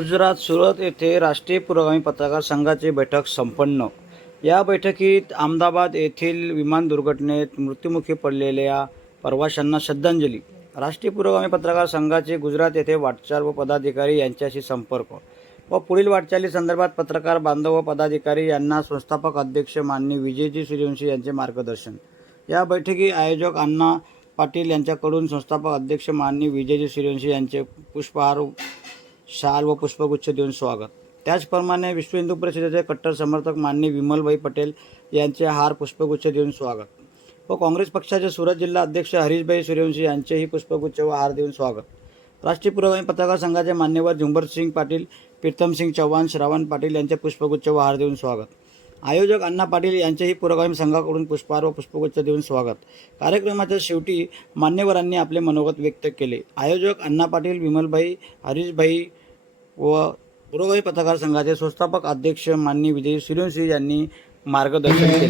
गुजरात सुरत येथे राष्ट्रीय पुरोगामी पत्रकार संघाची बैठक संपन्न. या बैठकीत अहमदाबाद येथील विमान दुर्घटनेत मृत्युमुखी पडलेल्या प्रवाशांना श्रद्धांजली. राष्ट्रीय पुरोगामी पत्रकार संघाचे गुजरात येथे वाटचाल व पदाधिकारी यांच्याशी संपर्क व पुढील वाटचाली संदर्भात पत्रकार बांधव व पदाधिकारी यांना संस्थापक अध्यक्ष माननीय विजयजी सूर्यवंशी यांचे मार्गदर्शन. या बैठकी आयोजक अण्णा पाटील यांच्याकडून संस्थापक अध्यक्ष माननीय विजयजी सूर्यवंशी यांचे पुष्पहार शाल व पुष्पगुच्छ देऊन स्वागत. त्याचप्रमाणे विश्व हिंदू परिषदेचे कट्टर समर्थक माननीय विमलभाई पटेल यांचे हार पुष्पगुच्छ देऊन स्वागत. व काँग्रेस पक्षाचे सुरत जिल्हा अध्यक्ष हरीशभाई सूर्यवंशी यांचेही पुष्पगुच्छ व हार देऊन स्वागत. राष्ट्रीय पुरोगामी पत्रकार संघाचे मान्यवर झुंबरसिंग पाटील प्रीतमसिंग चव्हाण श्रावण पाटील यांचे पुष्पगुच्छ व हार देऊन स्वागत. आयोजक अण्णा पाटील यांचेही पुरोगामी संघाकडून पुष्पहार व पुष्पगुच्छ देऊन स्वागत. कार्यक्रमाच्या शेवटी मान्यवरांनी आपले मनोगत व्यक्त केले. आयोजक अण्णा पाटील विमलभाई हरीशभाई व पुरोगामी पत्रकार संघाचे संस्थापक अध्यक्ष माननीय विजय सूर्यवंशी यांनी मार्गदर्शन केले.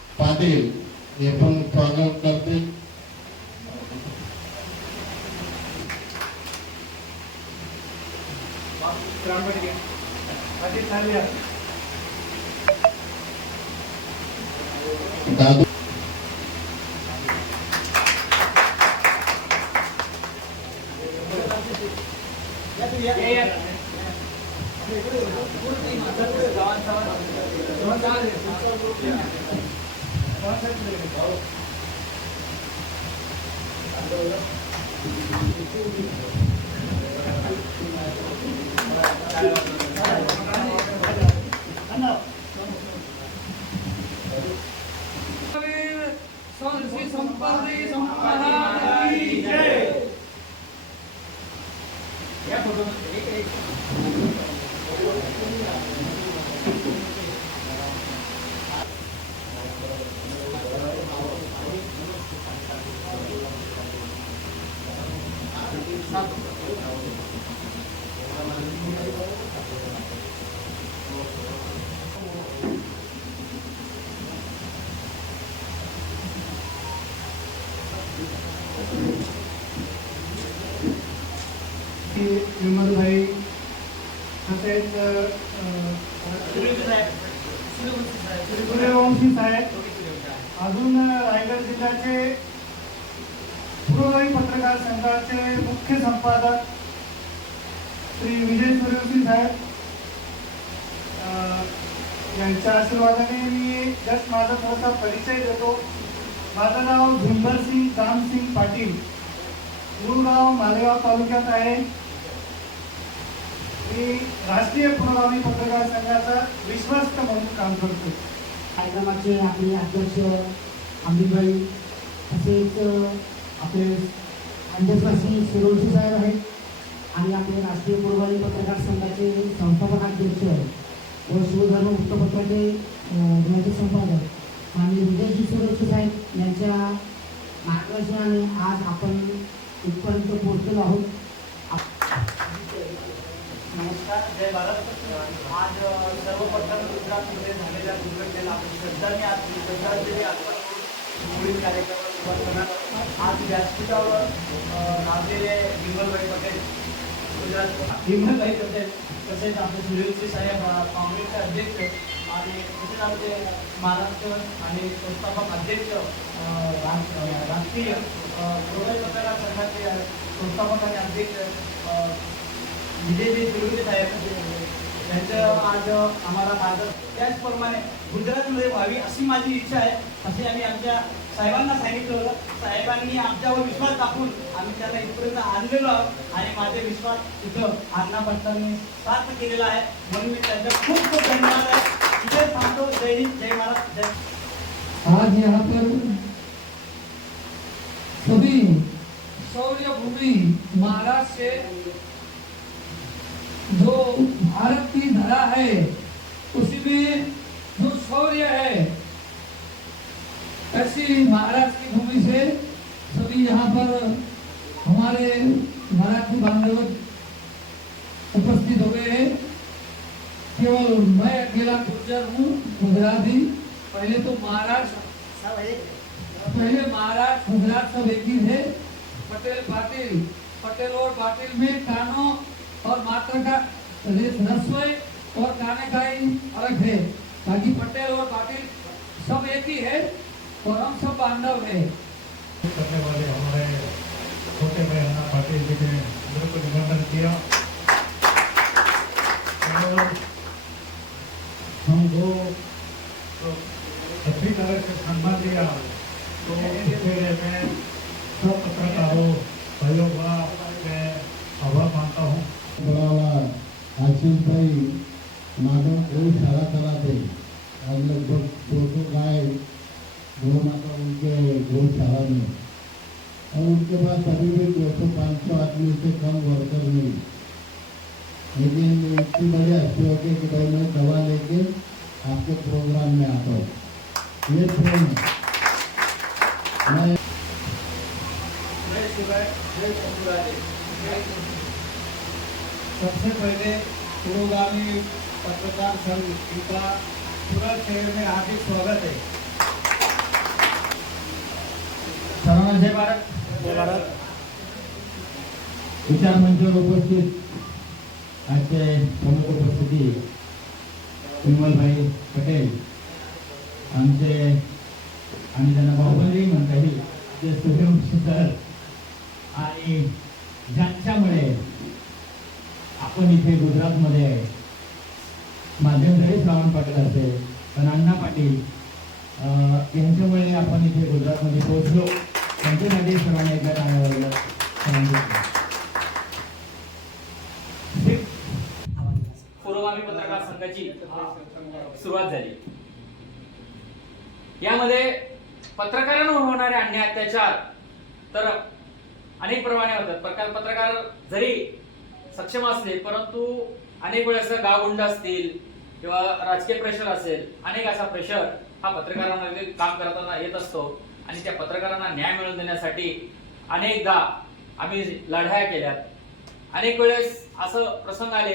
पाटील हे पण स्वागत करतील दादू Só se विमलभाई तसेच सूर्यवंशी साहेब. अजून रायगड जिल्ह्याचे पुरोगामी पत्रकार संघाचे मुख्य संपादक श्री विजय सूर्यवंशी साहेब. यांच्या आशीर्वादाने मी जस्ट माझा थोडासा परिचय देतो. माझं नाव झुंबरसिंग रामसिंग पाटील. मूळ गाव मालेगाव तालुक्यात आहे. मी राष्ट्रीय पुरोगामी पत्रकार संघाचा विश्वस्त म्हणून काम करतो कार्यक्रमाचे आपले अध्यक्ष अंबिबाई तसेच आपले अंधश्वासी सुरवशी साहेब आहेत आणि आपले राष्ट्रीय पूर्वानी पत्रकार संघाचे संस्थापक अध्यक्ष व शिवधर्म वृत्तपत्राचे संपादक आणि विजयजी सुरवशी साहेब यांच्या मार्गदर्शनाने आज आपण इथपर्यंत पोहोचलेलो आहोत. नमस्कार जय भारत. आज सर्वप्रथम गुजरातमध्ये झालेल्या दुर्घटनेला आपण श्रद्धांनी आज श्रद्धांजली अर्पण करून पुढील कार्यक्रमात आज व्यासपीठावर अ, लाभलेले विमलभाई पटेल गुजरात विमलभाई पटेल तसेच आपले सुरेशजी साहेब काँग्रेसचे अध्यक्ष आणि तसेच आपले महाराष्ट्र आणि संस्थापक अध्यक्ष अ, राष्ट्रीय अ, पुरोगामी पत्रकार संघाचे संस्थापक आणि अध्यक्ष अ, विजयजी सुरवटे साहेब यांचं आज आम्हाला मार्ग त्याचप्रमाणे गुजरातमध्ये व्हावी अशी माझी इच्छा आहे. असे आम्ही आमच्या साहेबांना सांगितलं. साहेबांनी आमच्यावर विश्वास दाखवून आम्ही त्यांना इथपर्यंत आणलेलो आहोत. आणि माझे विश्वास इथं अण्णा भट्टांनी सार्थ केलेला आहे. म्हणून मी त्यांचा खूप खूप धन्यवाद आहे. महाराज आज यहाँ पर सभी शौर्य भूमि महाराष्ट्र से जो भारत की धरा है, उसी में जो शौर्य है, ऐसी महाराष्ट्र की भूमि से सभी यहाँ पर हमारे मराठी बांधव उपस्थित हो गए। केवल मैं अकेला गुर्जर हूँ गुजराती पहले तो महाराष्ट्र पहले महाराज गुजरात सब एक ही थे पटेल पाटिल पटेल और पाटिल में कानों और मात्र का रसोई और खाने का ही अलग है। बाकी पटेल और पाटिल सब एक ही है और हम सब बांधव है। करने वाले हमारे छोटे भाई अन्ना पाटिल जी ने मेरे को निमंत्रण किया हमको अच्छी तरह से सम्मान दिया तो इसके लिए मैं सब पत्रकारों भाइयों का मैं आभार मानता हूँ। बड़ावा आशीषभाई माधव कोई सारा चला थे और लगभग दो सौ गाय दो माता उनके गौशाला में। और उनके पास अभी भी दो सौ पाँच सौ आदमी से कम वर्कर नहीं। लेकिन इतनी बड़ी हस्ती होती है कि भाई मैं दवा लेके आपके प्रोग्राम में आता हूँ। ये है। मैं सबसे पहले पुरोगामी पत्रकार संघ का सूरत शहर में हार्दिक स्वागत है। जय भारत। विचार मंचावर उपस्थित। आजचे प्रमुख उपस्थिती विमलभाई पटेल आमचे आणि त्यांना बाहुबली म्हणता येईल ते सूर्यवंशी सर आणि ज्यांच्यामुळे आपण इथे गुजरातमध्ये आहे. माध्यमधरी श्रावण पाटील असेल पण अण्णा पाटील यांच्यामुळे आपण इथे गुजरातमध्ये पोहोचलो. त्यांच्यासाठी सर्वांना एकदा टाळ्या पुरोगामी पत्रकार संघाची सुरुवात झाली. यामध्ये पत्रकारांवर होणारे अन्याय अत्याचार तर अनेक प्रमाणे होतात. प्रकार पत्रकार जरी सक्षम असले परंतु अनेक वेळेस गावगुंड असतील किंवा राजकीय प्रेशर असेल अनेक असा प्रेशर हा पत्रकारांमध्ये काम करताना येत असतो आणि त्या पत्रकारांना न्याय मिळवून देण्यासाठी अनेकदा आम्ही लढाया केल्यात. अनेक वेळेस असं प्रसंग आले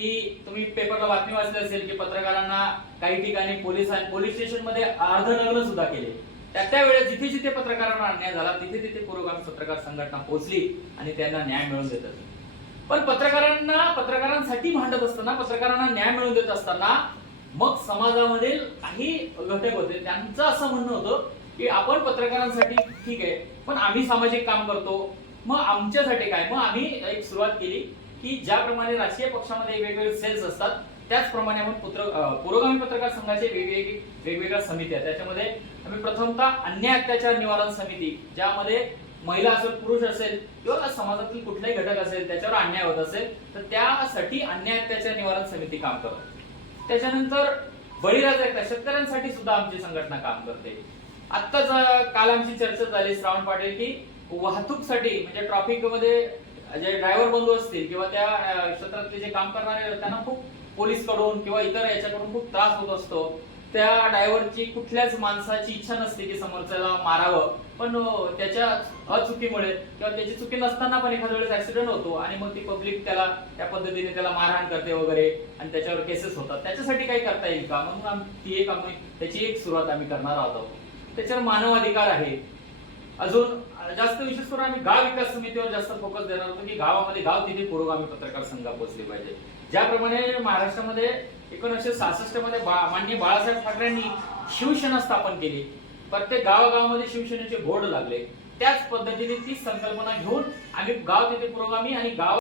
की तुम्ही पेपरला बातमी वाचली असेल की पत्रकारांना काही ठिकाणी पोलिसां पोलीस स्टेशनमध्ये अर्धनग्न सुद्धा केले. त्या त्यावेळेस जिथे जिथे पत्रकारांना अन्याय झाला तिथे तिथे पुरोगामी पत्रकार संघटना पोहोचली आणि त्यांना न्याय मिळवून देत होती पण पत्रकारांना पत्रकारांसाठी भांडत असताना पत्रकारांना न्याय मिळवून देत असताना मग समाजामधील काही घटक होते. त्यांचं असं म्हणणं होतं की आपण पत्रकारांसाठी ठीक आहे पण आम्ही सामाजिक काम करतो. मग आमच्यासाठी काय? मग आम्ही एक सुरुवात केली. की ज्याप्रमाणे राजकीय पक्षामध्ये वेगवेगळे सेल्स असतात त्याचप्रमाणे आपण पुत्र पुरोगामी पत्रकार संघाचे वेगवेगळे वेगवेगळ्या समित्या आहेत. त्याच्यामध्ये आम्ही प्रथमतः अन्याय अत्याचार निवारण समिती ज्यामध्ये महिला असेल पुरुष असेल किंवा समाजातील कुठलाही घटक असेल त्याच्यावर अन्याय होत असेल तर त्यासाठी अन्याय अत्याचार निवारण समिती काम करते त्याच्यानंतर बळीराजा एकता शेतकऱ्यांसाठी सुद्धा आमची संघटना काम करते आत्ताच काल आमची चर्चा झाली श्रावण पाटील की वाहतूकसाठी म्हणजे ट्रॉफिकमध्ये जे ड्रायव्हर बंधू असतील किंवा त्या क्षेत्रातले जे काम करणारे त्यांना खूप पोलीसकडून किंवा इतर याच्याकडून खूप त्रास होत असतो. त्या ड्रायव्हरची कुठल्याच माणसाची इच्छा नसते की समोरच्याला मारावं. पण त्याच्या अचुकीमुळे किंवा त्याची चुकी नसताना पण एखाद्या वेळेस ऍक्सिडेंट होतो आणि मग ती पब्लिक त्याला त्या पद्धतीने त्याला मारहाण करते वगैरे आणि त्याच्यावर केसेस होतात. त्याच्यासाठी काही करता येईल का? म्हणून ती एक आम्ही त्याची एक सुरुवात आम्ही करणार आहोत. त्याच्यावर मानव अधिकार आहे. अजून जास्त विशेष करून आम्ही गाव विकास समितीवर जास्त फोकस देणार होतो की गावामध्ये गाव तिथे पुरोगामी पत्रकार संघ पोहोचले पाहिजे ज्याप्रमाणे महाराष्ट्रामध्ये एकोणीसशे सहासष्टमध्ये माननीय बाळासाहेब ठाकरेंनी शिवसेना स्थापन केली. प्रत्येक गावागावामध्ये शिवसेनेचे बोर्ड लागले. त्याच पद्धतीने ती संकल्पना घेऊन आम्ही गाव तिथे पुरोगामी आणि गाव